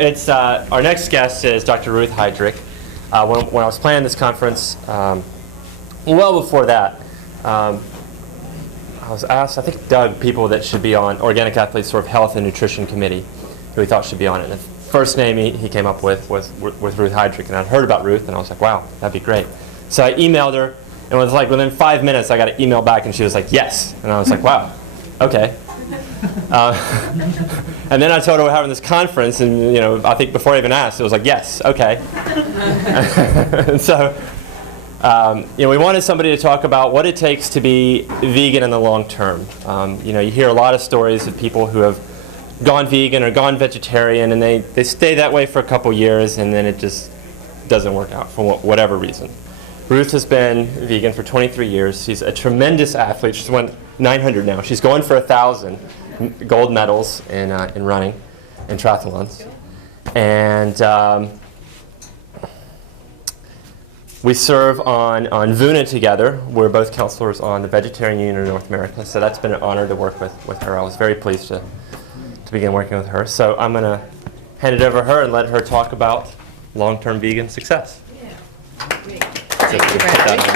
It's our next guest is Dr. Ruth Heidrich. When I was planning this conference, well before that, I was asked, I think Doug, people that should be on OrganicAthlete's sort of health and nutrition committee, who he thought should be on it. And the first name he came up with was Ruth Heidrich, and I'd heard about Ruth, and I was like, wow, that'd be great. So I emailed her, and it was like within 5 minutes I got an email back, and she was like, yes. And I was like, wow, okay. And then I told her we're having this conference, and I think before I even asked, it was like, yes, okay. And so, we wanted somebody to talk about what it takes to be vegan in the long term. You hear a lot of stories of people who have gone vegan or gone vegetarian, and they stay that way for a couple years, and then it just doesn't work out for whatever reason. Ruth has been vegan for 23 years. She's a tremendous athlete. She's won 900 now. She's going for 1,000 gold medals in running, in triathlons. And we serve on VUNA together. We're both counselors on the Vegetarian Union of North America, so that's been an honor to work with her. I was very pleased to begin working with her. So I'm going to hand it over to her and let her talk about long-term vegan success. Yeah, great. Thank you, Bradley.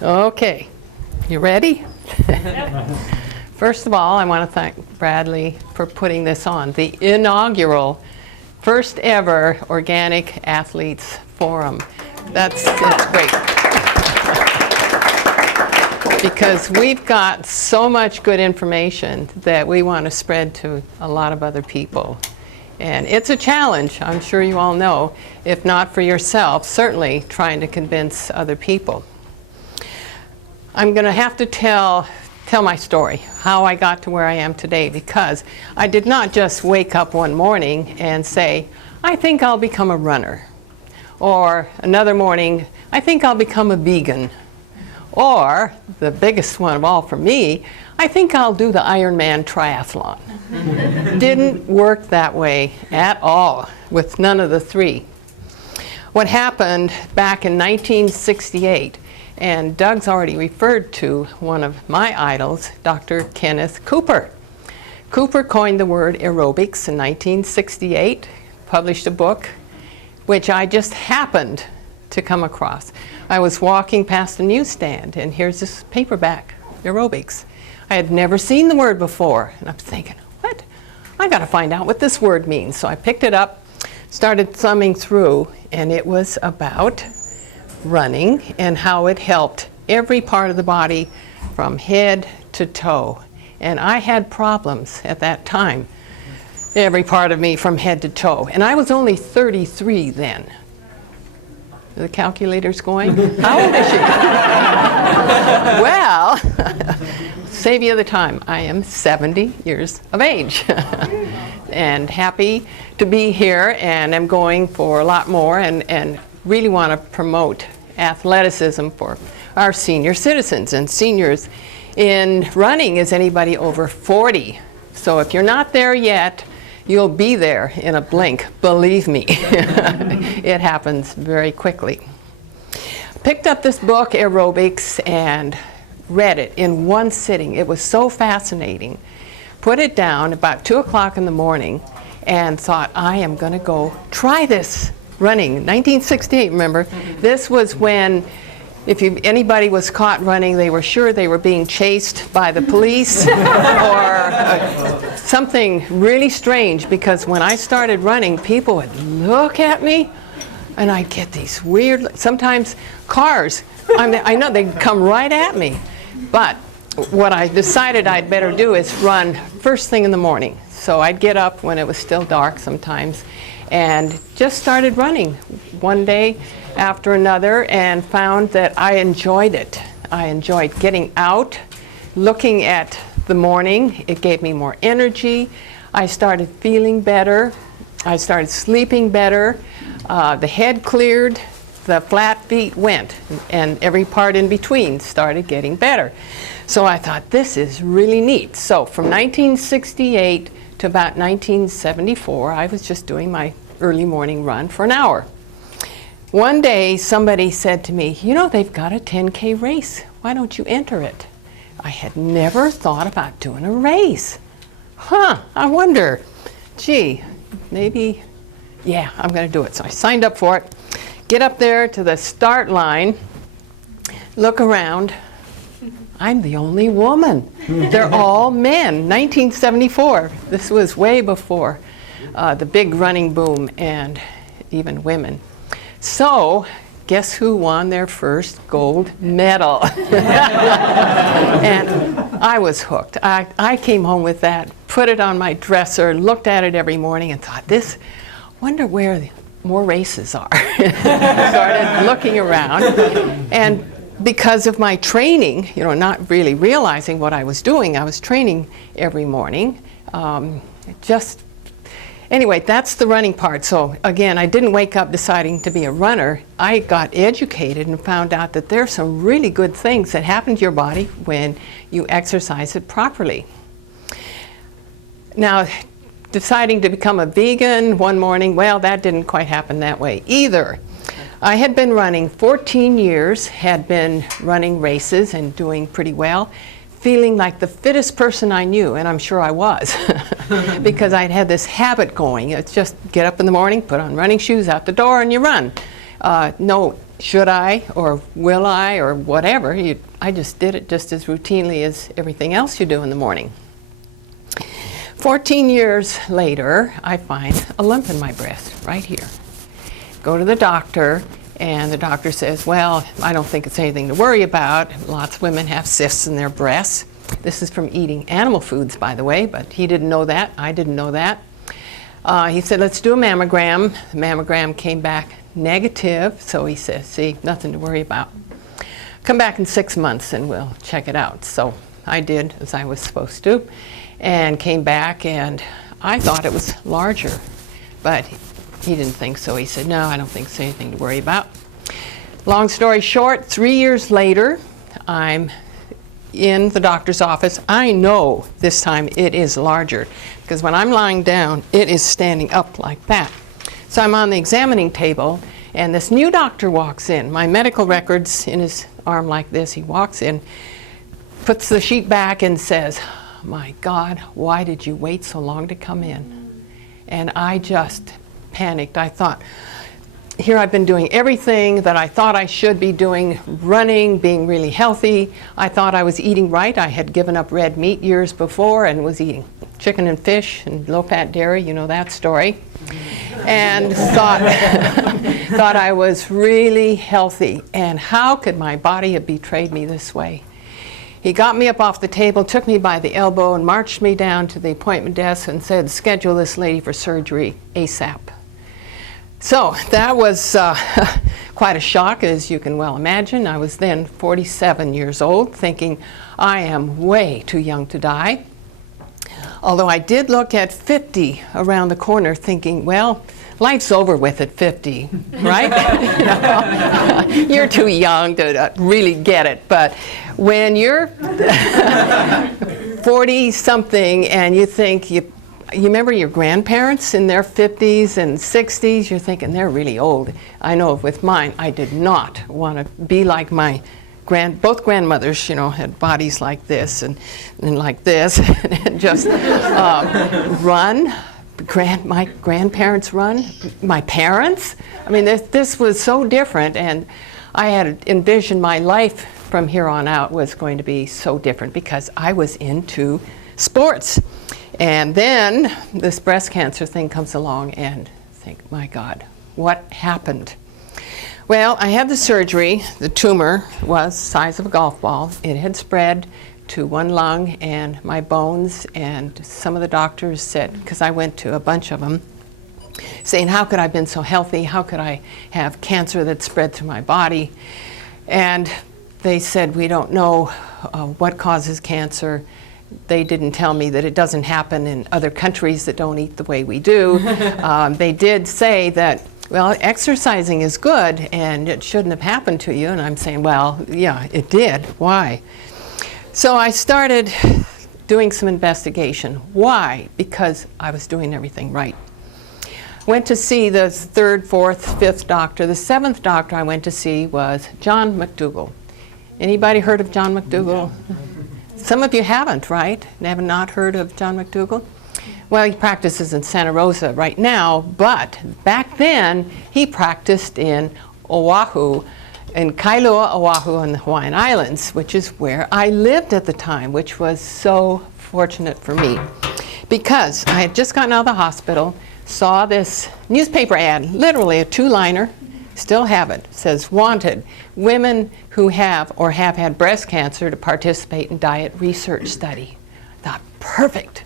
Okay, you ready? First of all, I want to thank Bradley for putting this on, the inaugural, first ever OrganicAthletes Forum. That's great. Because we've got so much good information that we want to spread to a lot of other people. And it's a challenge, I'm sure you all know, if not for yourself, certainly trying to convince other people. I'm going to have to tell my story, how I got to where I am today, because I did not just wake up one morning and say, I think I'll become a runner. Or another morning, I think I'll become a vegan. Or, the biggest one of all for me, I think I'll do the Ironman triathlon. Didn't work that way at all, with none of the three. What happened back in 1968, and Doug's already referred to one of my idols, Dr. Kenneth Cooper. Cooper coined the word aerobics in 1968, published a book, which I just happened to come across. I was walking past a newsstand, and here's this paperback, aerobics. I had never seen the word before, and I'm thinking, what? I got to find out what this word means. So I picked it up, started thumbing through, and it was about running and how it helped every part of the body from head to toe. And I had problems at that time, every part of me from head to toe. And I was only 33 then. Are the calculators going? How old is she? Well, save you the time. I am 70 years of age and happy to be here, and I'm going for a lot more and really want to promote athleticism for our senior citizens. And seniors in running is anybody over 40. So if you're not there yet, you'll be there in a blink, believe me. It happens very quickly. Picked up this book, Aerobics, and read it in one sitting. It was so fascinating. Put it down about 2 o'clock in the morning and thought, I am going to go try this running. 1968, remember? This was when if anybody was caught running, they were sure they were being chased by the police or something really strange, because when I started running, people would look at me and I'd get these weird, sometimes cars, I know they'd come right at me. But what I decided I'd better do is run first thing in the morning. So I'd get up when it was still dark sometimes and just started running one day after another and found that I enjoyed it. I enjoyed getting out, looking at the morning. It gave me more energy. I started feeling better. I started sleeping better. The head cleared. The flat feet went, and every part in between started getting better. So I thought, this is really neat. So from 1968 to about 1974, I was just doing my early morning run for an hour. One day somebody said to me, you know, they've got a 10K race. Why don't you enter it? I had never thought about doing a race. I wonder, gee, maybe, yeah, I'm going to do it. So I signed up for it. Get up there to the start line, look around. I'm the only woman. They're all men. 1974. This was way before the big running boom and even women. So, guess who won their first gold medal? And I was hooked. I came home with that, put it on my dresser, looked at it every morning and thought, wonder where more races are. Started looking around. And because of my training, you know, not really realizing what I was doing, I was training every morning. Anyway, that's the running part. So again, I didn't wake up deciding to be a runner. I got educated and found out that there's some really good things that happen to your body when you exercise it properly. Now, deciding to become a vegan one morning, well, that didn't quite happen that way either. I had been running 14 years, had been running races and doing pretty well, feeling like the fittest person I knew, and I'm sure I was, because I'd had this habit going. It's just get up in the morning, put on running shoes, out the door, and you run. No, should I, or will I, or whatever. I just did it just as routinely as everything else you do in the morning. 14 years later, I find a lump in my breast, right here. Go to the doctor, and the doctor says, well, I don't think it's anything to worry about. Lots of women have cysts in their breasts. This is from eating animal foods, by the way, but he didn't know that. I didn't know that. He said, let's do a mammogram. The mammogram came back negative, so he says, see, nothing to worry about. Come back in 6 months and we'll check it out. So I did as I was supposed to, and came back, and I thought it was larger, but he didn't think so. He said, no, I don't think it's anything to worry about. Long story short, 3 years later, I'm in the doctor's office. I know this time it is larger, because when I'm lying down, it is standing up like that. So I'm on the examining table, and this new doctor walks in. My medical records in his arm like this. He walks in, puts the sheet back, and says, my God, why did you wait so long to come in? And I just panicked. I thought, here I've been doing everything that I thought I should be doing, running, being really healthy. I thought I was eating right. I had given up red meat years before and was eating chicken and fish and low-fat dairy, you know that story. And thought I was really healthy. And how could my body have betrayed me this way? He got me up off the table, took me by the elbow, and marched me down to the appointment desk and said, schedule this lady for surgery ASAP. So that was quite a shock, as you can well imagine. I was then 47 years old, thinking I am way too young to die. Although I did look at 50 around the corner, thinking, well, life's over with at 50, right? You know, you're too young to really get it. But when you're 40-something and you think you remember your grandparents in their 50s and 60s, you're thinking they're really old. I know with mine, I did not want to be like my both grandmothers, you know, had bodies like this and like this, and just run. My grandparents run. My parents. I mean, this was so different, and I had envisioned my life from here on out was going to be so different because I was into sports. And then this breast cancer thing comes along, and think, my God, what happened? Well, I had the surgery. The tumor was the size of a golf ball. It had spread to one lung and my bones, and some of the doctors said, because I went to a bunch of them, saying, how could I have been so healthy? How could I have cancer that spread through my body? And they said, we don't know what causes cancer. They didn't tell me that it doesn't happen in other countries that don't eat the way we do. They did say that, well, exercising is good and it shouldn't have happened to you. And I'm saying, well, yeah, it did. Why? So I started doing some investigation. Why? Because I was doing everything right. went to see the third, fourth, fifth doctor. The seventh doctor I went to see was John McDougall. Anybody heard of John McDougall? Some of you haven't, right? Have not heard of John McDougall? Well, he practices in Santa Rosa right now, but back then he practiced in Oahu, in Kailua, Oahu, in the Hawaiian Islands, which is where I lived at the time, which was so fortunate for me. Because I had just gotten out of the hospital, saw this newspaper ad, literally a two-liner, still have it, says, wanted women who have or have had breast cancer to participate in diet research study. I thought, perfect.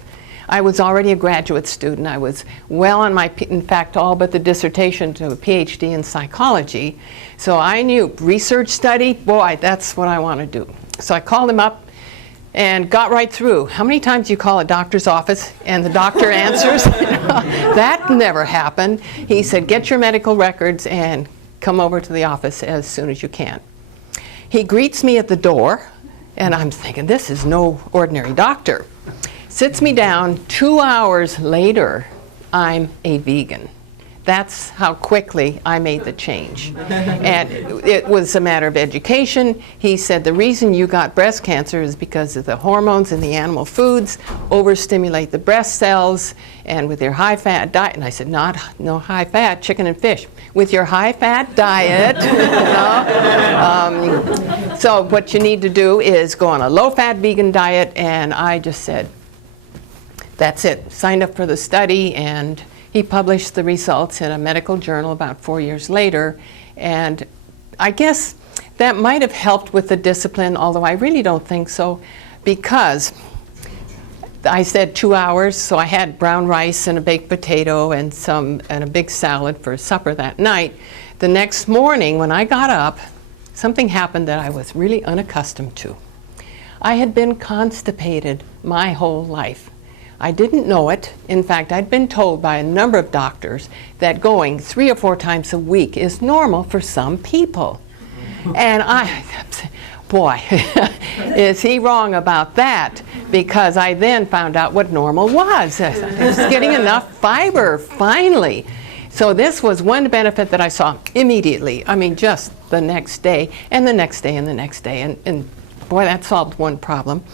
I was already a graduate student. I was well on my, in fact, all but the dissertation to a PhD in psychology. So I knew research study, boy, that's what I want to do. So I called him up and got right through. How many times do you call a doctor's office and the doctor answers? That never happened. He said, get your medical records and come over to the office as soon as you can. He greets me at the door, and I'm thinking, this is no ordinary doctor. Sits me down. 2 hours later, I'm a vegan. That's how quickly I made the change. And it was a matter of education. He said, the reason you got breast cancer is because of the hormones in the animal foods overstimulate the breast cells, and with your high-fat diet, and I said, no high-fat, chicken and fish. With your high-fat diet, so what you need to do is go on a low-fat vegan diet, and I just said, that's it. Signed up for the study, and he published the results in a medical journal about 4 years later, and I guess that might have helped with the discipline, although I really don't think so, because I said 2 hours, so I had brown rice and a baked potato and a big salad for supper that night. The next morning when I got up, something happened that I was really unaccustomed to. I had been constipated my whole life. I didn't know it. In fact, I'd been told by a number of doctors that going 3 or 4 times a week is normal for some people. And boy, is he wrong about that, because I then found out what normal was. I was getting enough fiber, finally. So this was one benefit that I saw immediately. I mean, just the next day, and the next day, and the next day. And boy, that solved one problem.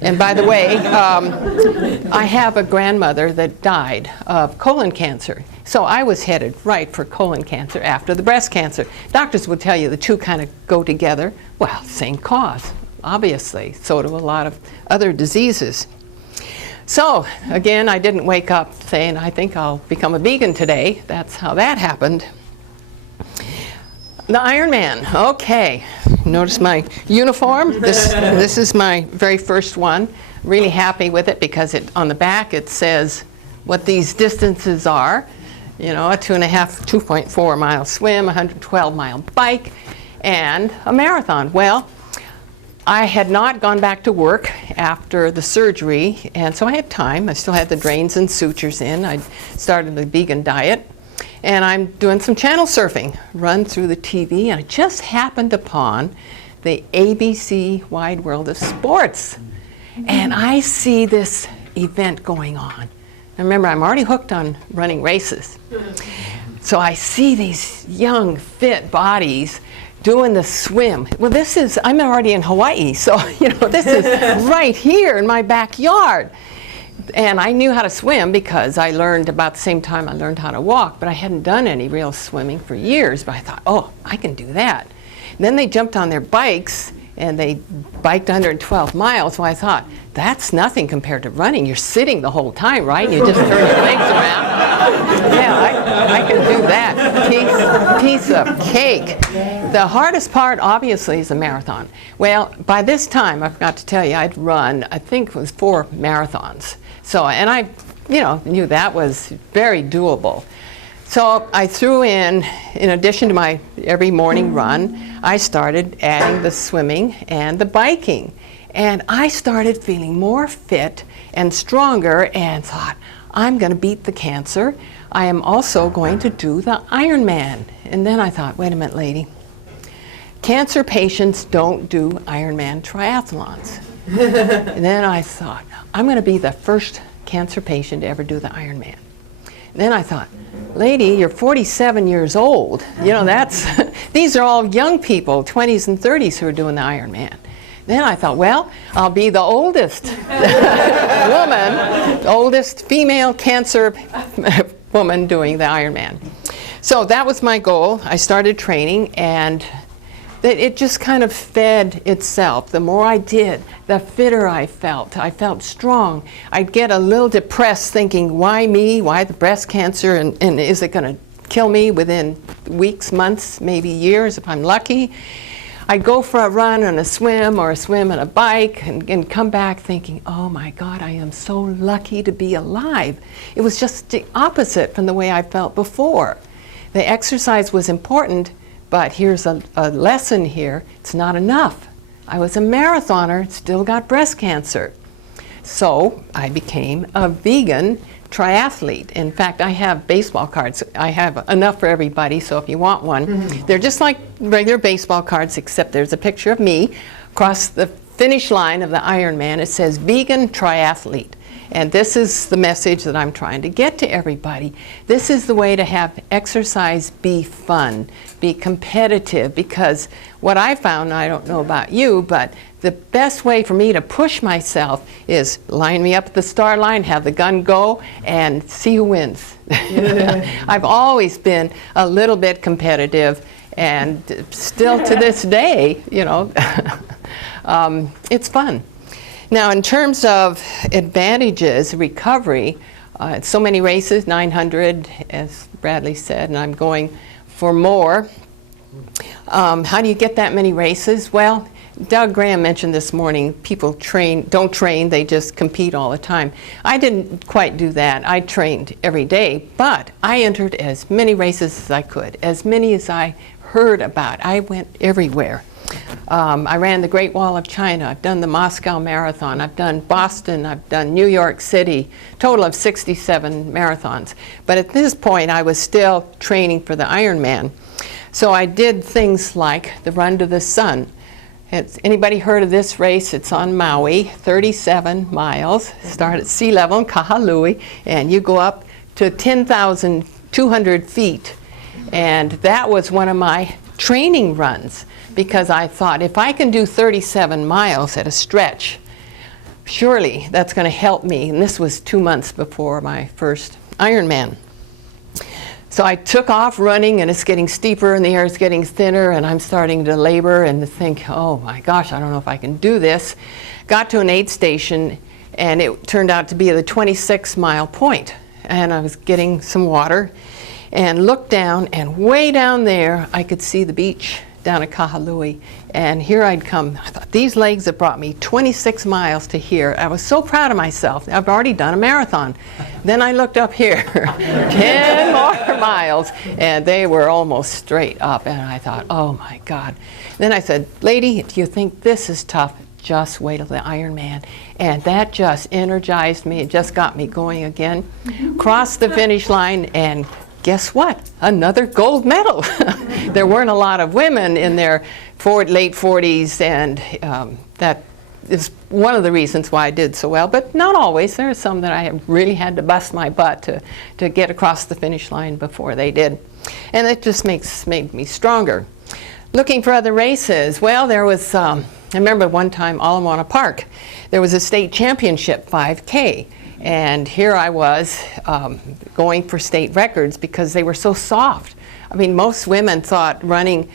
And by the way, I have a grandmother that died of colon cancer. So I was headed right for colon cancer after the breast cancer. Doctors would tell you the two kind of go together. Well, same cause, obviously. So do a lot of other diseases. So again, I didn't wake up saying, I think I'll become a vegan today. That's how that happened. The Ironman, okay. Notice my uniform. This is my very first one. Really happy with it because on the back it says what these distances are. You know, a 2.4 mile swim, 112 mile bike, and a marathon. Well, I had not gone back to work after the surgery, and so I had time. I still had the drains and sutures in. I started the vegan diet. And I'm doing some channel surfing, run through the TV, and I just happened upon the ABC Wide World of Sports. And I see this event going on. And remember, I'm already hooked on running races. So I see these young, fit bodies doing the swim. Well, I'm already in Hawaii, so this is right here in my backyard. And I knew how to swim because I learned about the same time I learned how to walk, but I hadn't done any real swimming for years. But I thought, oh, I can do that. And then they jumped on their bikes and they biked 112 miles. So I thought, that's nothing compared to running. You're sitting the whole time, right? And you just turn your legs around. Yeah, I can do that. Piece of cake. The hardest part, obviously, is a marathon. Well, by this time, I forgot to tell you, I'd run, I think it was 4 marathons. So, and I, knew that was very doable. So I threw in addition to my every morning run, I started adding the swimming and the biking. And I started feeling more fit and stronger and thought, I'm going to beat the cancer. I am also going to do the Ironman. And then I thought, wait a minute, lady. Cancer patients don't do Ironman triathlons. And then I thought, I'm going to be the first cancer patient to ever do the Ironman. And then I thought, lady, you're 47 years old. You know, that's, these are all young people, 20s and 30s, who are doing the Ironman. Then I thought, well, I'll be the oldest woman, oldest female cancer woman doing the Ironman. So that was my goal. I started training, and it just kind of fed itself. The more I did, the fitter I felt. I felt strong. I'd get a little depressed thinking, why me? Why the breast cancer? And is it going to kill me within weeks, months, maybe years if I'm lucky? I'd go for a run and a swim, or a swim and a bike, and come back thinking, oh my God, I am so lucky to be alive. It was just the opposite from the way I felt before. The exercise was important, but here's a lesson here. It's not enough. I was a marathoner, still got breast cancer. So I became a vegan triathlete. In fact, I have baseball cards. I have enough for everybody, so if you want one. They're just like regular baseball cards, except there's a picture of me across the finish line of the Ironman. It says vegan triathlete. And this is the message that I'm trying to get to everybody. This is the way to have exercise be fun, be competitive, because what I found, I don't know about you, but the best way for me to push myself is line me up at the start line, have the gun go, and see who wins. I've always been a little bit competitive, and still to this day, you know, it's fun. Now, in terms of advantages, recovery, so many races, 900, as Bradley said, and I'm going for more. How do you get that many races? Well, Doug Graham mentioned this morning, people don't train, they just compete all the time. I didn't quite do that. I trained every day, but I entered as many races as I could, as many as I heard about. I went everywhere. I ran the Great Wall of China. I've done the Moscow Marathon. I've done Boston. I've done New York City. Total of 67 marathons. But at this point, I was still training for the Ironman. So I did things like the Run to the Sun. Has anybody heard of this race? It's on Maui, 37 miles. Start at sea level in Kahului, and you go up to 10,200 feet. And that was one of my training runs, because I thought, if I can do 37 miles at a stretch, surely that's going to help me. And this was 2 months before my first Ironman. So I took off running, and it's getting steeper, and the air is getting thinner, and I'm starting to labor and to think, oh my gosh, I don't know if I can do this. Got to an aid station, and it turned out to be the 26-mile point. And I was getting some water, and looked down, and way down there, I could see the beach down at Kahului. And here I'd come. I thought, these legs have brought me 26 miles to here. I was so proud of myself. I've already done a marathon. Then I looked up here, 10 more miles, and they were almost straight up. And I thought, oh my God. Then I said, lady, do you think this is tough? Just wait till the Ironman. And that just energized me. It just got me going again. Crossed the finish line, and guess what? Another gold medal. There weren't a lot of women in their late 40s, and that is one of the reasons why I did so well, but not always. There are some that I really had to bust my butt to get across the finish line before they did. And it just made me stronger. Looking for other races, well, there was, I remember one time, Ala Park, there was a state championship 5K. And here I was going for state records because they were so soft. I mean, most women thought running,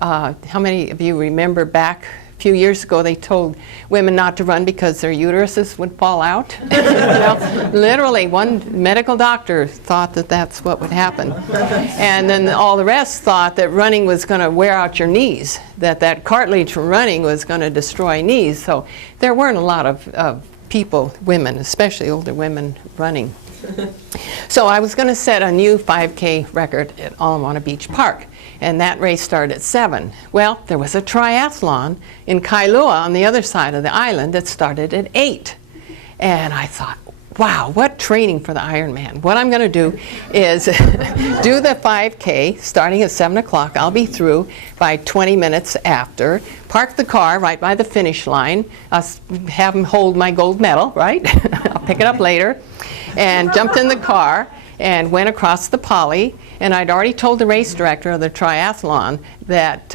how many of you remember back a few years ago they told women not to run because their uteruses would fall out? You know, literally, one medical doctor thought that that's what would happen. And then all the rest thought that running was going to wear out your knees, that cartilage from running was going to destroy knees. So there weren't a lot of people, women, especially older women, running. So I was going to set a new 5K record at Ala Beach Park, and that race started at 7. Well, there was a triathlon in Kailua on the other side of the island that started at 8. And I thought, wow, what training for the Ironman. What I'm going to do is do the 5K starting at 7 o'clock. I'll be through by 20 minutes after. Park the car right by the finish line. I'll have them hold my gold medal, right? I'll pick it up later. And jumped in the car and went across the poly, and I'd already told the race director of the triathlon that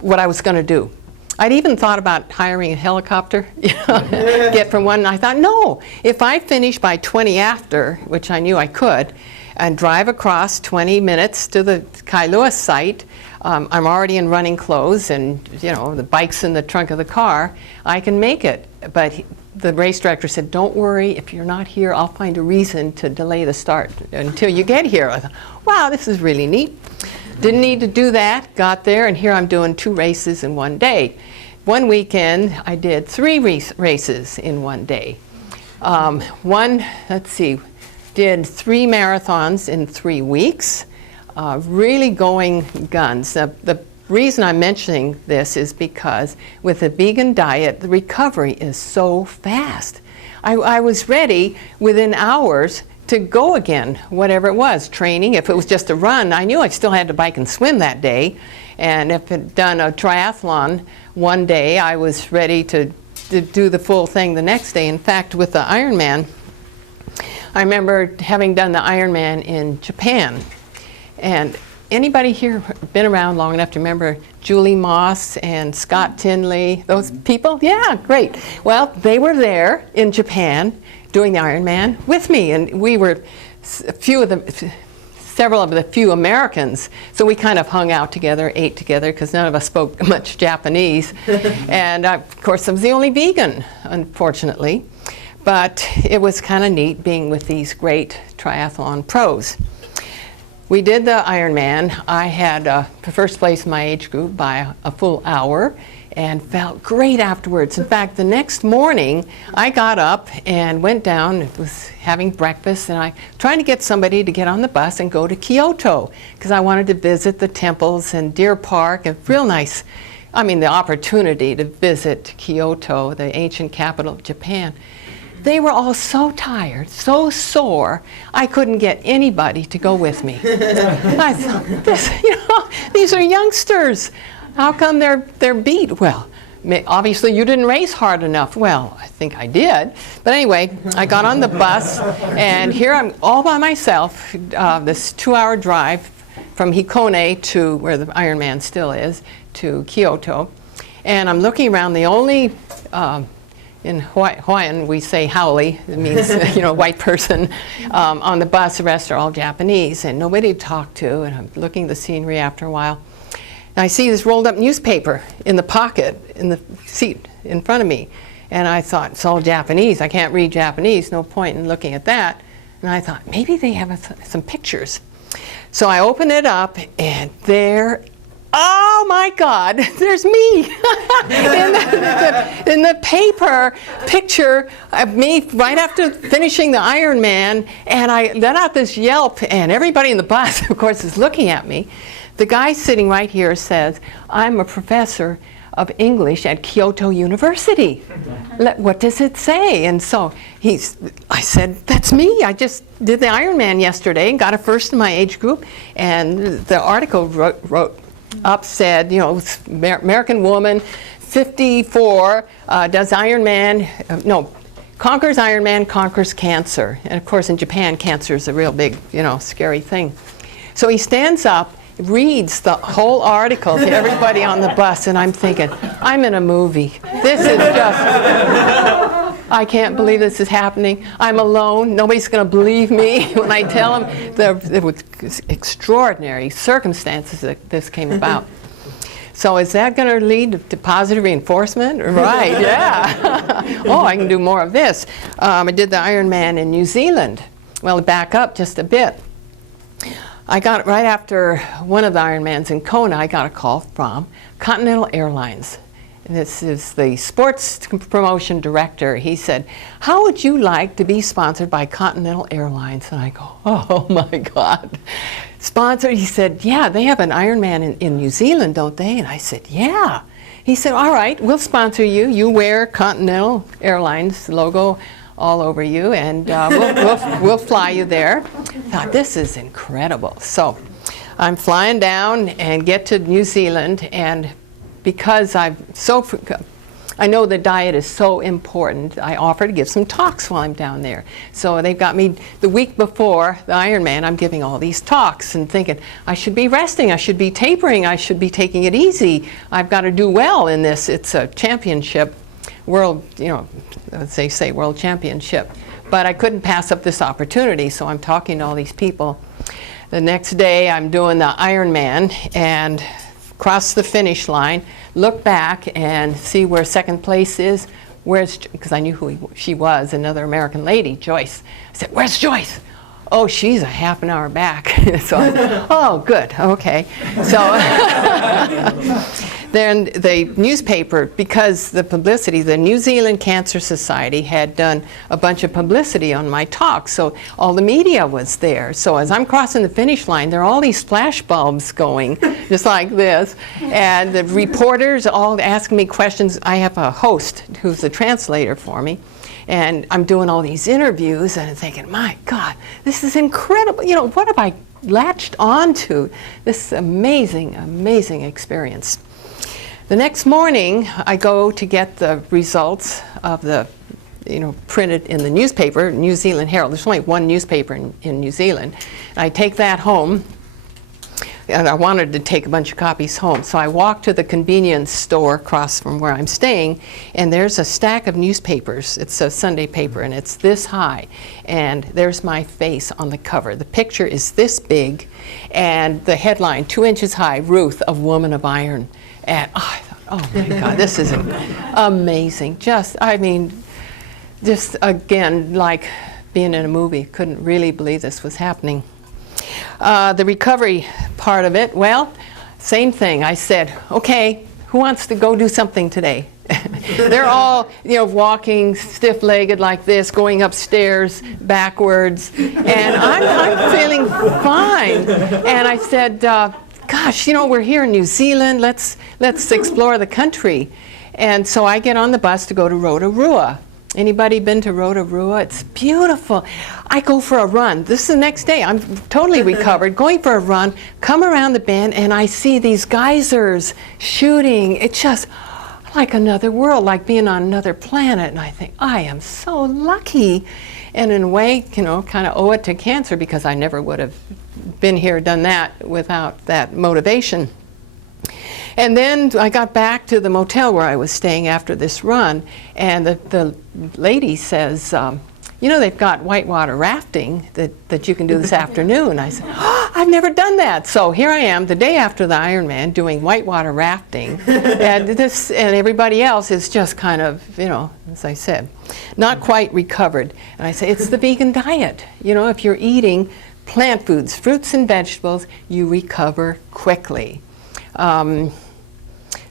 what I was going to do. I'd even thought about hiring a helicopter, get from one, and I thought, no, if I finish by 20 after, which I knew I could, and drive across 20 minutes to the Kailua site, I'm already in running clothes and, the bike's in the trunk of the car, I can make it. But the race director said, don't worry, if you're not here, I'll find a reason to delay the start until you get here. I thought, wow, this is really neat. Didn't need to do that, got there, and here I'm doing 2 races in one day. One weekend, I did 3 races in one day. Did 3 marathons in 3 weeks, really going guns. The reason I'm mentioning this is because with the vegan diet, the recovery is so fast. I was ready within hours to go again, whatever it was, training. If it was just a run, I knew I still had to bike and swim that day. And if I'd done a triathlon one day, I was ready to do the full thing the next day. In fact, with the Ironman, I remember having done the Ironman in Japan. And anybody here been around long enough to remember Julie Moss and Scott Tinley, those people? Yeah, great. Well, they were there in Japan doing the Ironman with me, and we were several of the few Americans, so we kind of hung out together, ate together, because none of us spoke much Japanese. And of course, I was the only vegan, unfortunately. But it was kind of neat being with these great triathlon pros. We did the Ironman. I had first place in my age group by a full hour and felt great afterwards. In fact, the next morning, I got up and went down, was having breakfast, and I trying to get somebody to get on the bus and go to Kyoto, because I wanted to visit the temples and Deer Park, and real nice, the opportunity to visit Kyoto, the ancient capital of Japan. They were all so tired, so sore, I couldn't get anybody to go with me. I thought, these are youngsters. How come they're beat? Well, obviously you didn't race hard enough. Well, I think I did. But anyway, I got on the bus, and here I'm all by myself, this 2-hour drive from Hikone to where the Ironman still is, to Kyoto. And I'm looking around, the only, in Hawaiian we say haole, it means white person, on the bus. The rest are all Japanese, and nobody to talk to, and I'm looking at the scenery after a while. And I see this rolled up newspaper in the pocket, in the seat in front of me. And I thought, it's all Japanese, I can't read Japanese, no point in looking at that. And I thought, maybe they have some pictures. So I open it up, and there, oh my God, there's me in the paper picture of me right after finishing the Ironman, and I let out this yelp, and everybody in the bus, of course, is looking at me. The guy sitting right here says, I'm a professor of English at Kyoto University. What does it say? And so I said, that's me. I just did the Ironman yesterday and got a first in my age group. And the article wrote up, said, American woman, 54, does Ironman, conquers Ironman, conquers cancer. And of course in Japan, cancer is a real big, scary thing. So he stands up, reads the whole article to everybody on the bus, and I'm thinking, I'm in a movie. This is just, I can't believe this is happening. I'm alone. Nobody's going to believe me when I tell them there was extraordinary circumstances that this came about. So is that going to lead to positive reinforcement? Right, yeah. Oh, I can do more of this. I did the Ironman in New Zealand. Well, back up just a bit. I got, right after one of the Ironmans in Kona, I got a call from Continental Airlines. This is the sports promotion director. He said, how would you like to be sponsored by Continental Airlines? And I go, oh my God. Sponsored? He said, yeah, they have an Ironman in New Zealand, don't they? And I said, yeah. He said, all right, we'll sponsor you. You wear Continental Airlines logo all over you, and we'll fly you there. I thought, this is incredible. So I'm flying down and get to New Zealand, and because I've I know the diet is so important. I offer to give some talks while I'm down there. So they've got me the week before the Ironman, I'm giving all these talks and thinking, I should be resting, I should be tapering, I should be taking it easy. I've got to do well in this. It's a championship, world, as they say, world championship. But I couldn't pass up this opportunity, so I'm talking to all these people. The next day, I'm doing the Ironman and cross the finish line, look back and see where second place is. Because I knew who she was, another American lady, Joyce. I said, where's Joyce? Oh, she's a half an hour back. So, oh, good, okay. So then the newspaper, because the publicity, the New Zealand Cancer Society had done a bunch of publicity on my talk, so all the media was there. So as I'm crossing the finish line, there are all these flash bulbs going, just like this, and the reporters all asking me questions. I have a host who's a translator for me. And I'm doing all these interviews and I'm thinking, my God, this is incredible. What have I latched onto? This amazing, amazing experience. The next morning, I go to get the results of the, printed in the newspaper, New Zealand Herald. There's only one newspaper in New Zealand. And I take that home. And I wanted to take a bunch of copies home. So I walked to the convenience store across from where I'm staying, and there's a stack of newspapers. It's a Sunday paper, and it's this high. And there's my face on the cover. The picture is this big, and the headline, 2 inches high, Ruth, a woman of iron. And I thought, oh my God, this is amazing. Just again, like being in a movie. Couldn't really believe this was happening. The recovery part of it, well, same thing. I said, okay, who wants to go do something today? They're all, walking stiff-legged like this, going upstairs backwards, and I'm feeling fine. And I said, gosh, we're here in New Zealand. Let's explore the country. And so I get on the bus to go to Rotorua. Anybody been to Rotorua? It's beautiful. I go for a run. This is the next day. I'm totally recovered, going for a run, come around the bend, and I see these geysers shooting. It's just like another world, like being on another planet. And I think, I am so lucky. And in a way, kind of owe it to cancer, because I never would have been here, done that without that motivation. And then I got back to the motel where I was staying after this run, and the lady says, they've got whitewater rafting that you can do this afternoon. I said, oh, I've never done that. So here I am, the day after the Ironman, doing whitewater rafting, and everybody else is just kind of, as I said, not quite recovered. And I say, it's the vegan diet. If you're eating plant foods, fruits and vegetables, you recover quickly.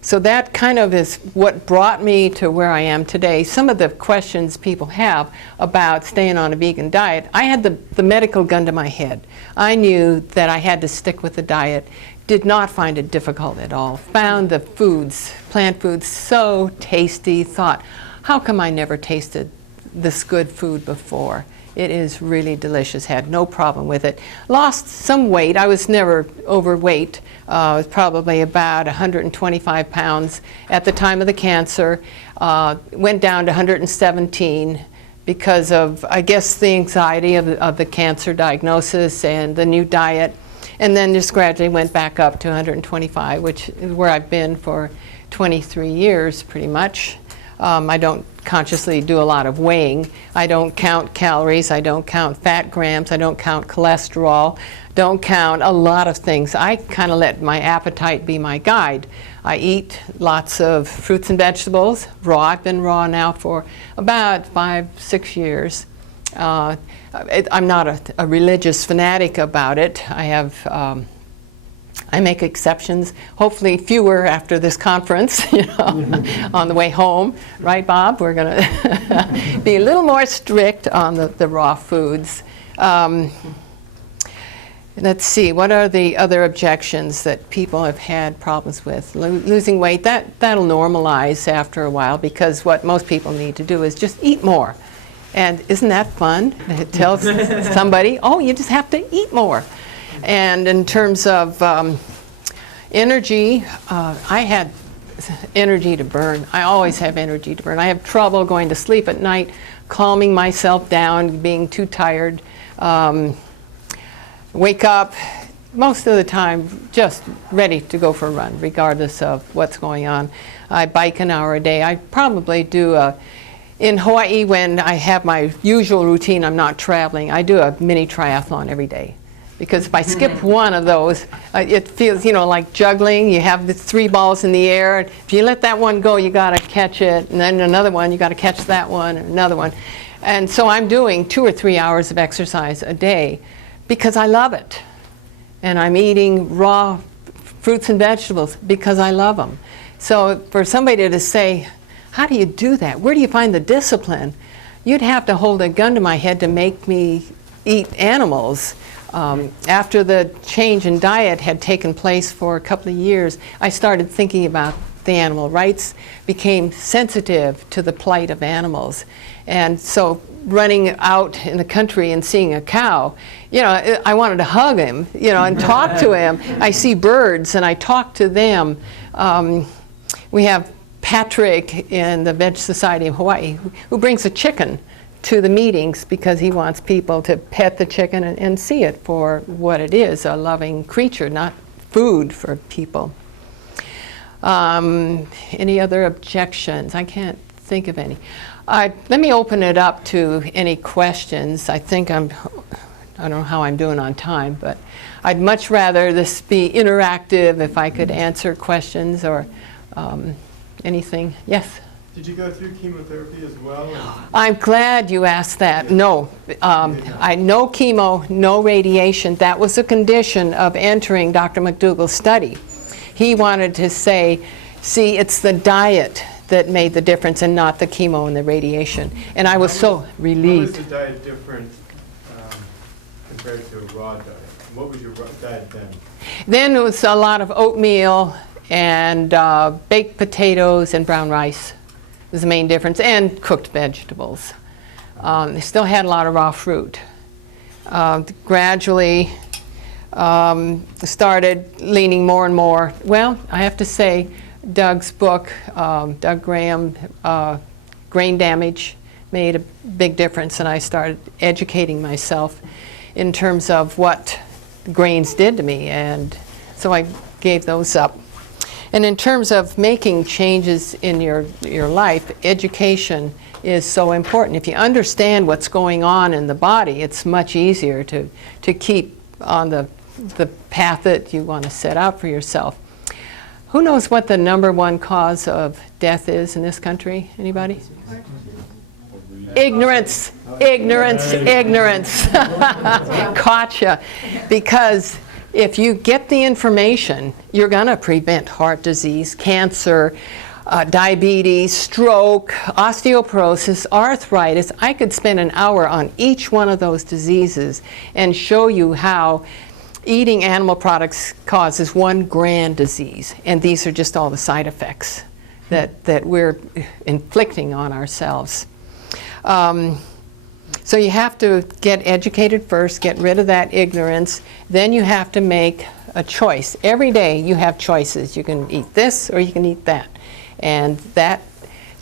So that kind of is what brought me to where I am today. Some of the questions people have about staying on a vegan diet, I had the medical gun to my head. I knew that I had to stick with the diet, did not find it difficult at all. Found the foods, plant foods, so tasty, thought, how come I never tasted this good food before? It is really delicious, had no problem with it. Lost some weight. I was never overweight. I was probably about 125 pounds at the time of the cancer. Went down to 117 because of, I guess, the anxiety of the cancer diagnosis and the new diet. And then just gradually went back up to 125, which is where I've been for 23 years, pretty much. I don't consciously do a lot of weighing. I don't count calories. I don't count fat grams. I don't count cholesterol. Don't count a lot of things. I kind of let my appetite be my guide. I eat lots of fruits and vegetables, raw. I've been raw now for about 5-6 years. I'm not a religious fanatic about it. I make exceptions, hopefully fewer after this conference, on the way home. Right, Bob? We're going to be a little more strict on the raw foods. Let's see, what are the other objections that people have had problems with? Losing weight, that'll normalize after a while, because what most people need to do is just eat more. And isn't that fun? To tell somebody, oh, you just have to eat more. And in terms of energy, I had energy to burn. I always have energy to burn. I have trouble going to sleep at night, calming myself down, being too tired. Wake up, most of the time, just ready to go for a run, regardless of what's going on. I bike an hour a day. I probably do in Hawaii, when I have my usual routine, I'm not traveling, I do a mini triathlon every day. Because if I skip one of those, it feels, like juggling. You have the 3 balls in the air. If you let that one go, you got to catch it. And then another one, you got to catch that one, and another one. And so I'm doing 2 or 3 hours of exercise a day because I love it. And I'm eating raw fruits and vegetables because I love them. So for somebody to say, how do you do that? Where do you find the discipline? You'd have to hold a gun to my head to make me eat animals. After the change in diet had taken place for a couple of years, I started thinking about the animal rights, became sensitive to the plight of animals. And so running out in the country and seeing a cow, I wanted to hug him, and talk to him. I see birds and I talk to them. We have Patrick in the Veg Society of Hawaii who brings a chicken to the meetings because he wants people to pet the chicken and see it for what it is, a loving creature, not food for people. Any other objections? I can't think of any. Let me open it up to any questions. I don't know how I'm doing on time, but I'd much rather this be interactive if I could answer questions or anything. Yes? Did you go through chemotherapy as well? I'm glad you asked that. No. No chemo, no radiation. That was a condition of entering Dr. McDougall's study. He wanted to say, see, it's the diet that made the difference and not the chemo and the radiation. And I was so relieved. How was the diet different compared to a raw diet? What was your diet then? Then it was a lot of oatmeal and baked potatoes and brown rice was the main difference, and cooked vegetables. They still had a lot of raw fruit. Gradually started leaning more and more. Well, I have to say, Doug's book, Doug Graham, Grain Damage, made a big difference, and I started educating myself in terms of what grains did to me, and so I gave those up. And in terms of making changes in your life, education is so important. If you understand what's going on in the body, it's much easier to keep on the path that you want to set out for yourself. Who knows what the #1 cause of death is in this country? Anybody? Ignorance, ignorance, ignorance. Gotcha. Because if you get the information, you're going to prevent heart disease, cancer, diabetes, stroke, osteoporosis, arthritis. I could spend an hour on each one of those diseases and show you how eating animal products causes one grand disease. And these are just all the side effects that we're inflicting on ourselves. So you have to get educated first, get rid of that ignorance, then you have to make a choice. Every day you have choices. You can eat this or you can eat that. And that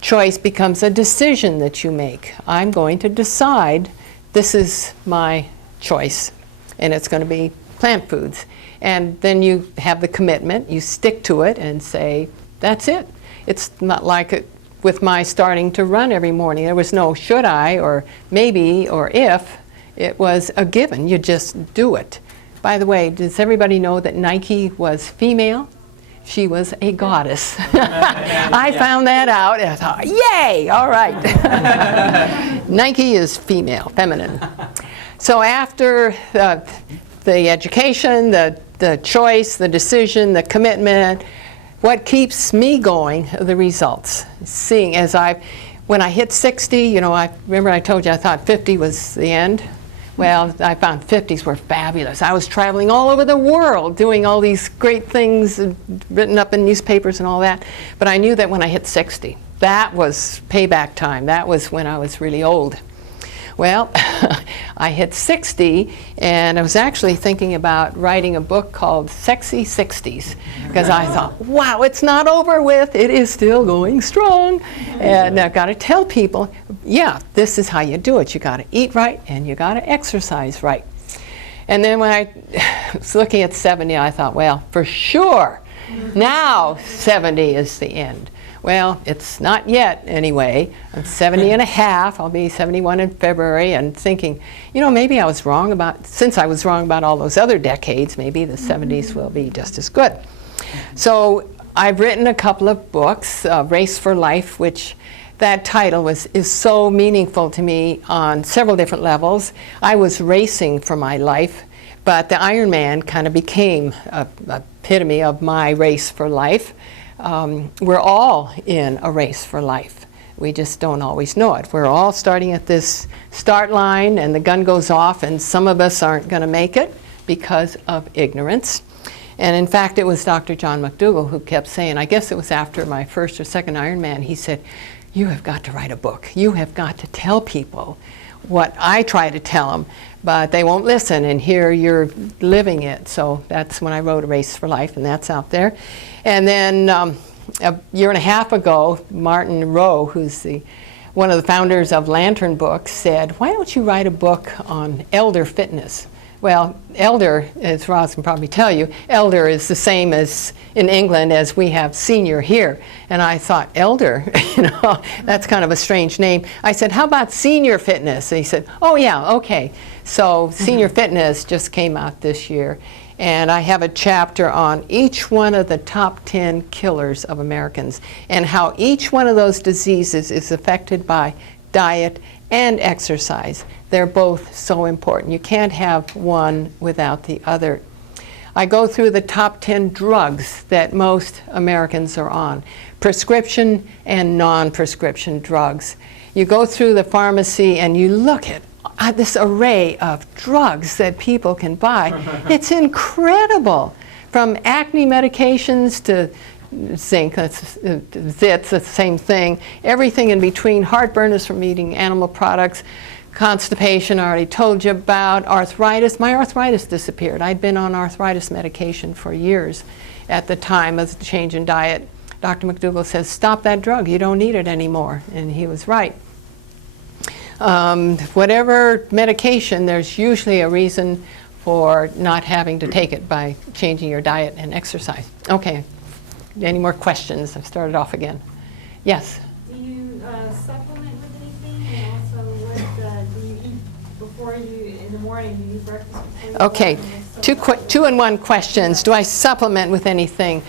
choice becomes a decision that you make. I'm going to decide this is my choice, and it's going to be plant foods. And then you have the commitment, you stick to it and say, that's it. It's not like it with my starting to run every morning. There was no should I or maybe or if. It was a given. You just do it. By the way, does everybody know that Nike was female? She was a goddess. I found that out and I thought, yay, all right. Nike is female, feminine. So after the education, the choice, the decision, the commitment, what keeps me going are the results. Seeing as when I hit 60, I remember I told you I thought 50 was the end. Well, I found 50s were fabulous. I was traveling all over the world doing all these great things written up in newspapers and all that. But I knew that when I hit 60, that was payback time. That was when I was really old. Well, I hit 60, and I was actually thinking about writing a book called Sexy 60s, because I thought, wow, it's not over with, it is still going strong. And I've got to tell people, yeah, this is how you do it. You got to eat right, and you got to exercise right. And then when I was looking at 70, I thought, well, for sure, now 70 is the end. Well, it's not yet anyway. I'm 70 and a half. I'll be 71 in February, and thinking, you know, maybe I was wrong about, since I was wrong about all those other decades, maybe the 70s will be just as good. So I've written a couple of books, Race for Life, which that title is so meaningful to me on several different levels. I was racing for my life, but the Ironman kind of became an epitome of my race for life. We're all in a race for life. We just don't always know it. We're all starting at this start line, and the gun goes off, and some of us aren't going to make it because of ignorance. And in fact, it was Dr. John McDougall who kept saying, I guess it was after my first or second Ironman, he said, you have got to write a book. You have got to tell people what I try to tell them, but they won't listen, and here you're living it. So that's when I wrote A Race for Life, and that's out there. And then a year and a half ago, Martin Rowe, who's one of the founders of Lantern Books, said, why don't you write a book on elder fitness? Well, elder, as Roz can probably tell you, elder is the same as in England as we have senior here. And I thought, elder, you know, that's kind of a strange name. I said, how about senior fitness? And he said, oh yeah, okay. So senior fitness just came out this year. And I have a chapter on each one of the top 10 killers of Americans and how each one of those diseases is affected by diet and exercise. They're both so important. You can't have one without the other. I go through the top 10 drugs that most Americans are on, prescription and non-prescription drugs. You go through the pharmacy and you look at this array of drugs that people can buy. It's incredible. From acne medications to zinc, zits, the same thing. Everything in between. Heartburn is from eating animal products. Constipation, I already told you about. Arthritis, my arthritis disappeared. I'd been on arthritis medication for years at the time of the change in diet. Dr. McDougall says, stop that drug, you don't need it anymore. And he was right. Whatever medication, there's usually a reason for not having to take it by changing your diet and exercise. Okay, any more questions? I've started off again. Yes? Do you supplement with anything? And also, what do you eat before you, in the morning, do you eat breakfast before you Okay, two in one questions. Do I supplement with anything?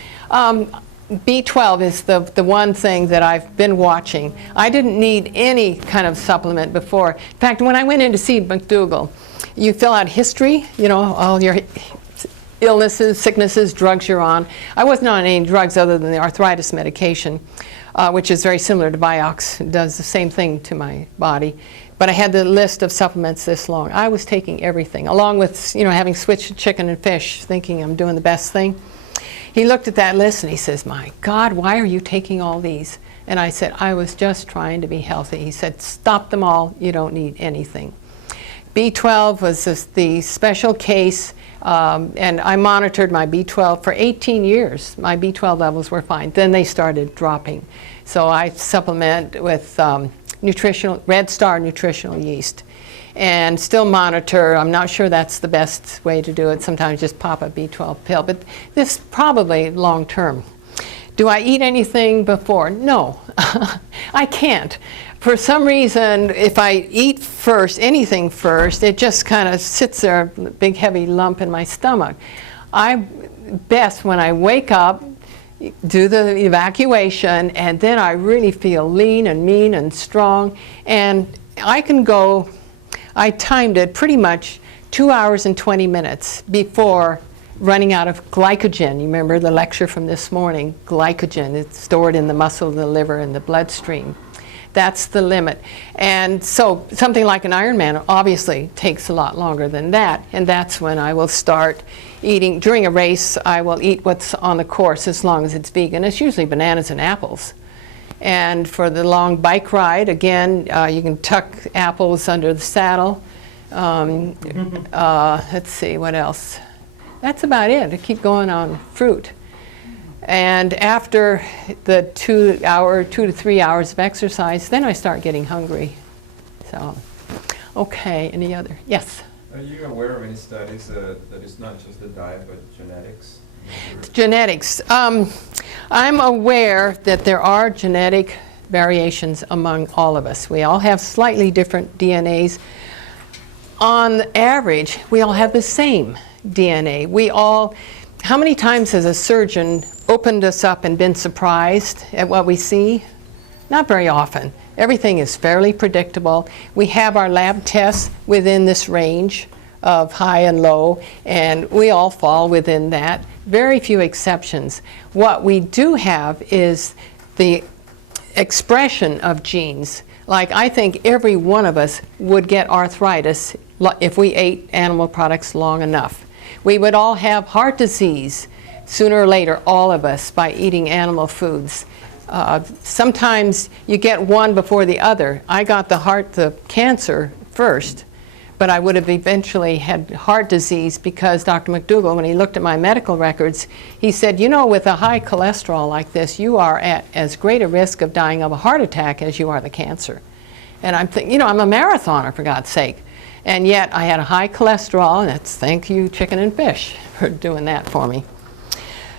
B12 is the one thing that I've been watching. I didn't need any kind of supplement before. In fact, when I went in to see McDougall, you fill out history, you know, all your illnesses, sicknesses, drugs you're on. I wasn't on any drugs other than the arthritis medication, which is very similar to Vioxx. It does the same thing to my body. But I had the list of supplements this long. I was taking everything, along with, you know, having switched to chicken and fish, thinking I'm doing the best thing. He looked at that list and he says, my God, why are you taking all these? And I said, I was just trying to be healthy. He said, stop them all. You don't need anything. B12 was the special case, and I monitored my B12 for 18 years. My B12 levels were fine. Then they started dropping. So I supplement with Red Star nutritional yeast. And still monitor. I'm not sure that's the best way to do it. Sometimes just pop a B12 pill, but this probably long term. Do I eat anything before? No, I can't. For some reason, if I eat first, anything first, it just kind of sits there, a big heavy lump in my stomach. I best when I wake up, do the evacuation, and then I really feel lean and mean and strong, and I can go. I timed it pretty much 2 hours and 20 minutes before running out of glycogen. You remember the lecture from this morning, glycogen. It's stored in the muscle, the liver, and the bloodstream. That's the limit. And so something like an Ironman obviously takes a lot longer than that, and that's when I will start eating. During a race, I will eat what's on the course as long as it's vegan. It's usually bananas and apples. And for the long bike ride, again, you can tuck apples under the saddle. Let's see, what else? That's about it. I keep going on fruit. And after the 2 to 3 hours of exercise, then I start getting hungry. So, okay, any other? Yes? Are you aware of any studies that it's not just the diet, but genetics? Genetics. I'm aware that there are genetic variations among all of us. We all have slightly different DNAs. On average, we all have the same DNA. How many times has a surgeon opened us up and been surprised at what we see? Not very often. Everything is fairly predictable. We have our lab tests within this range of high and low, and we all fall within that. Very few exceptions. What we do have is the expression of genes. Like, I think every one of us would get arthritis if we ate animal products long enough. We would all have heart disease sooner or later, all of us, by eating animal foods. Sometimes you get one before the other. I got the cancer first, but I would have eventually had heart disease because Dr. McDougall, when he looked at my medical records, he said, you know, with a high cholesterol like this, you are at as great a risk of dying of a heart attack as you are the cancer. And I'm thinking, you know, I'm a marathoner, for God's sake. And yet I had a high cholesterol, and that's thank you, chicken and fish, for doing that for me.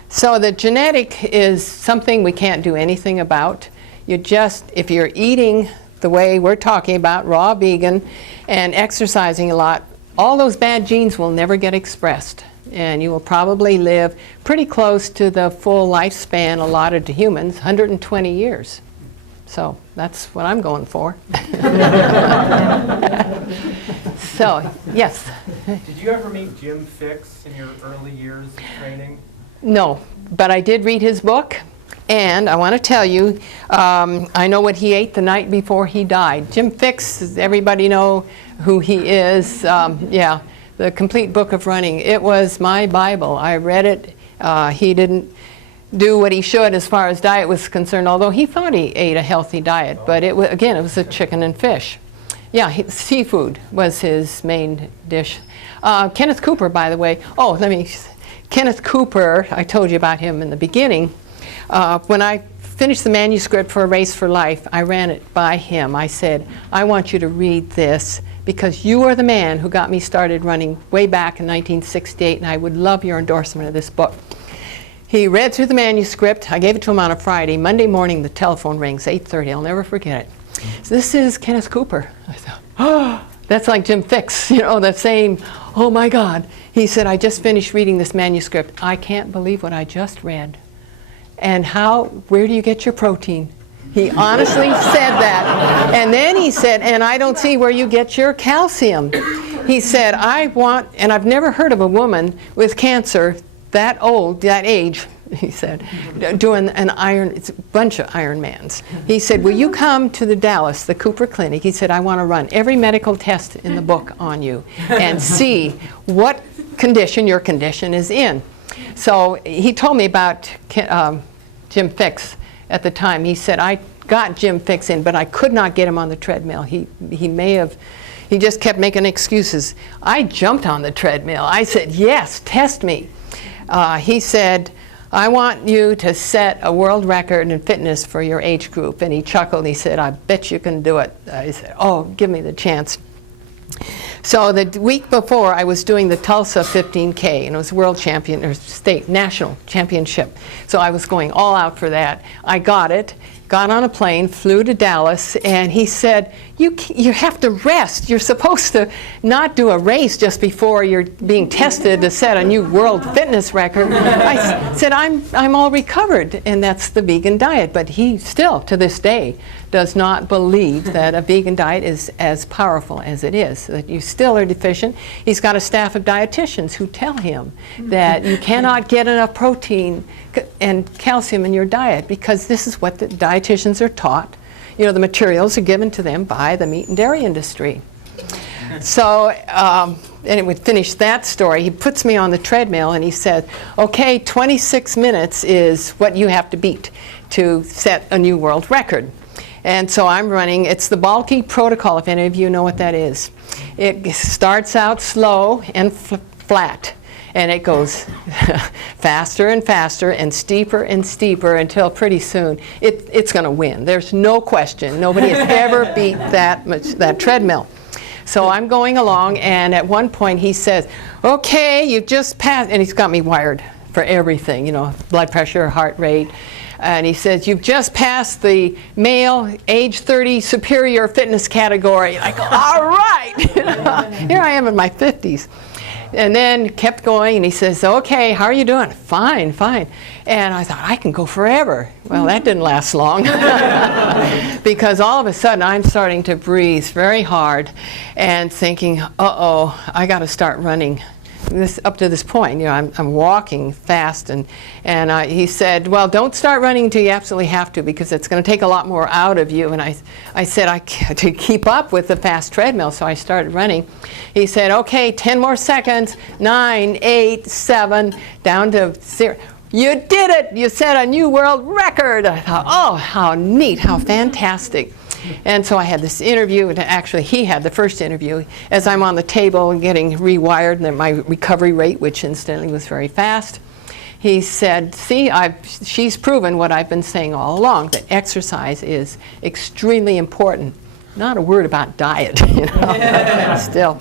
So the genetic is something we can't do anything about. If you're eating the way we're talking about, raw vegan, and exercising a lot, all those bad genes will never get expressed. And you will probably live pretty close to the full lifespan allotted to humans, 120 years. So that's what I'm going for. So, yes? Did you ever meet Jim Fixx in your early years of training? No, but I did read his book, and I want to tell you, I know what he ate the night before he died. Jim Fixx, does everybody know who he is? Yeah, the Complete Book of Running. It was my Bible. I read it. He didn't do what he should as far as diet was concerned, although he thought he ate a healthy diet, but it was a chicken and fish. Yeah, seafood was his main dish. Kenneth Cooper, by the way, Kenneth Cooper, I told you about him in the beginning. When I finished the manuscript for A Race for Life, I ran it by him. I said, I want you to read this because you are the man who got me started running way back in 1968, and I would love your endorsement of this book. He read through the manuscript. I gave it to him on a Friday. Monday morning, the telephone rings, 8:30. I'll never forget it. So this is Kenneth Cooper. I thought, oh, that's like Jim Fixx, you know, the same, oh my God. He said, I just finished reading this manuscript. I can't believe what I just read. And where do you get your protein? He honestly said that. And then he said, and I don't see where you get your calcium. He said, and I've never heard of a woman with cancer that old, that age, he said, doing it's a bunch of Ironmans. He said, will you come to the Dallas, the Cooper Clinic? He said, I want to run every medical test in the book on you and see what condition your condition is in. So he told me about Jim Fixx at the time. He said, I got Jim Fixx in, but I could not get him on the treadmill. He just kept making excuses. I jumped on the treadmill. I said, yes, test me. He said, I want you to set a world record in fitness for your age group. And he chuckled and he said, I bet you can do it. I said, oh, give me the chance. So the week before, I was doing the Tulsa 15K, and it was world champion, or state, national championship. So I was going all out for that. I got it, got on a plane, flew to Dallas, and he said, you have to rest. You're supposed to not do a race just before you're being tested to set a new world fitness record. I said, I'm all recovered, and that's the vegan diet. But he still, to this day, does not believe that a vegan diet is as powerful as it is, that you still are deficient. He's got a staff of dietitians who tell him that you cannot get enough protein and calcium in your diet because this is what the dietitians are taught. You know, the materials are given to them by the meat and dairy industry. So, and it would finish that story. He puts me on the treadmill and he said, okay, 26 minutes is what you have to beat to set a new world record. And so I'm running. It's the bulky protocol, if any of you know what that is. It starts out slow and flat, and it goes faster and faster and steeper until pretty soon it's going to win. There's no question. Nobody has ever beat that treadmill. So I'm going along, and at one point he says, okay, you've just passed, and he's got me wired for everything, you know, blood pressure, heart rate. And he says, you've just passed the male age 30 superior fitness category. I go, all right. Here I am in my 50s. And then kept going, and he says, okay, how are you doing? Fine, fine. And I thought, I can go forever. Well, that didn't last long. Because all of a sudden, I'm starting to breathe very hard and thinking, uh-oh, I got to start running. Up to this point, you know, I'm walking fast, and he said, well, don't start running until you absolutely have to, because it's going to take a lot more out of you. And I said, to keep up with the fast treadmill, so I started running. He said, okay, 10 more seconds, 9, 8, 7, down to 0. You did it! You set a new world record! I thought, oh, how neat, how fantastic. And so I had this interview, and actually he had the first interview, as I'm on the table and getting rewired, and my recovery rate, which incidentally was very fast. He said, see, she's proven what I've been saying all along, that exercise is extremely important. Not a word about diet, you know, still.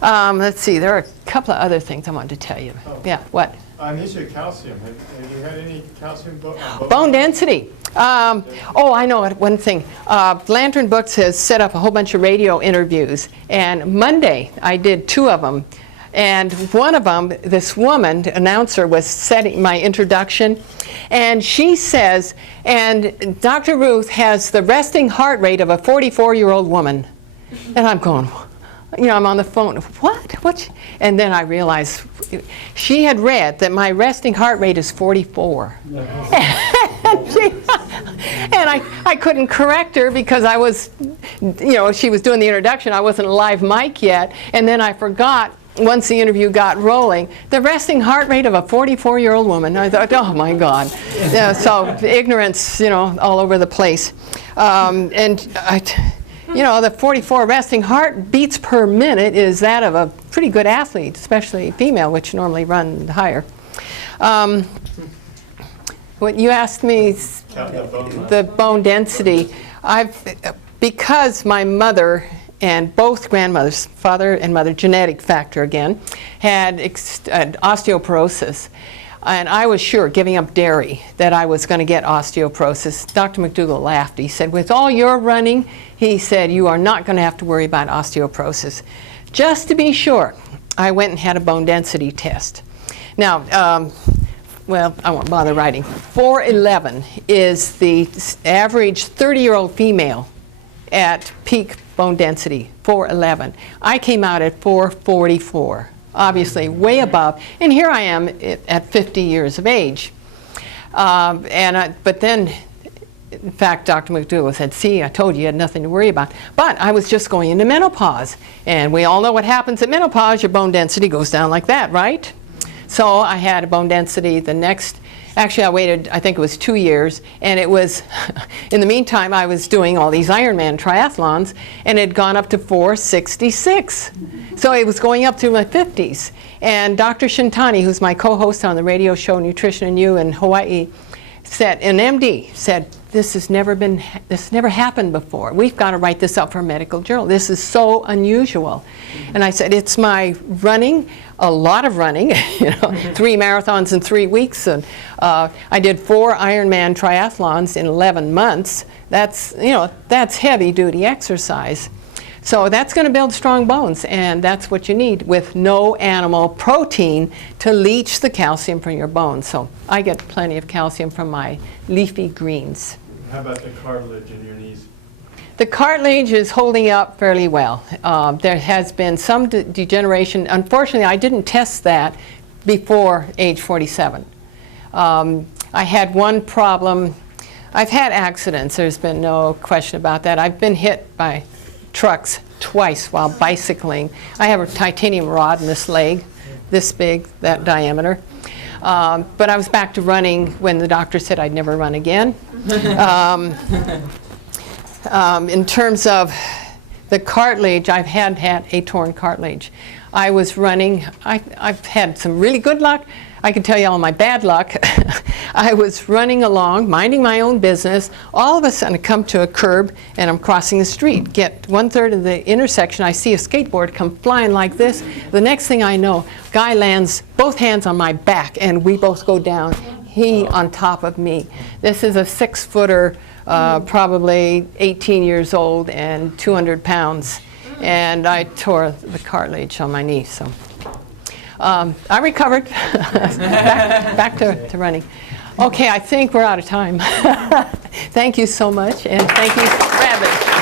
Let's see, there are a couple of other things I wanted to tell you. Oh. Yeah, what? On the issue of calcium, have you had any calcium Bone density. Oh, I know one thing. Lantern Books has set up a whole bunch of radio interviews, and Monday I did 2 of them. And one of them, this woman, announcer, was setting my introduction, and she says, and Dr. Ruth has the resting heart rate of a 44-year-old woman. And I'm going, you know, I'm on the phone, what? And then I realized she had read that my resting heart rate is 44. And I couldn't correct her because I was, you know, she was doing the introduction. I wasn't a live mic yet. And then I forgot, once the interview got rolling, the resting heart rate of a 44-year-old woman. I thought, oh my God. Yeah, so ignorance, you know, all over the place. You know, the 44 resting heart beats per minute is that of a pretty good athlete, especially female, which normally run higher. What you asked me, the bone density, because my mother and both grandmothers, father and mother, genetic factor again, had osteoporosis. And I was sure, giving up dairy, that I was going to get osteoporosis. Dr. McDougall laughed. He said, with all your running, he said, you are not going to have to worry about osteoporosis. Just to be sure, I went and had a bone density test. Now, well, I won't bother writing. 411 is the average 30-year-old female at peak bone density, 411. I came out at 444. Obviously way above, and here I am at 50 years of age. But then, in fact, Dr. McDougall said, see, I told you you had nothing to worry about. But I was just going into menopause, and we all know what happens at menopause. Your bone density goes down like that, right? So I had a bone density the next, actually I waited, I think it was 2 years, and it was, in the meantime, I was doing all these Ironman triathlons, and it had gone up to 466. So it was going up through my 50s. And Dr. Shintani, who's my co-host on the radio show Nutrition and You in Hawaii, said, an MD said, this never happened before. We've got to write this up for a medical journal. This is so unusual. And I said, it's my running, a lot of running, you know, 3 marathons in 3 weeks. And I did 4 Ironman triathlons in 11 months. That's, you know, that's heavy duty exercise. So that's going to build strong bones, and that's what you need with no animal protein to leach the calcium from your bones. So I get plenty of calcium from my leafy greens. How about the cartilage in your knees? The cartilage is holding up fairly well. There has been some degeneration. Unfortunately, I didn't test that before age 47. I had one problem. I've had accidents. There's been no question about that. I've been hit by trucks twice while bicycling. I have a titanium rod in this leg, this big, that diameter. But I was back to running when the doctor said I'd never run again. In terms of the cartilage, I've had a torn cartilage. I was running, I've had some really good luck. I can tell you all my bad luck. I was running along, minding my own business. All of a sudden I come to a curb and I'm crossing the street. Get 1/3 of the intersection, I see a skateboard come flying like this. The next thing I know, guy lands both hands on my back and we both go down. He on top of me. This is a 6-footer, probably 18 years old and 200 pounds. And I tore the cartilage on my knee. So I recovered. back to running. Okay, I think we're out of time. Thank you so much, and thank you, Rabbit.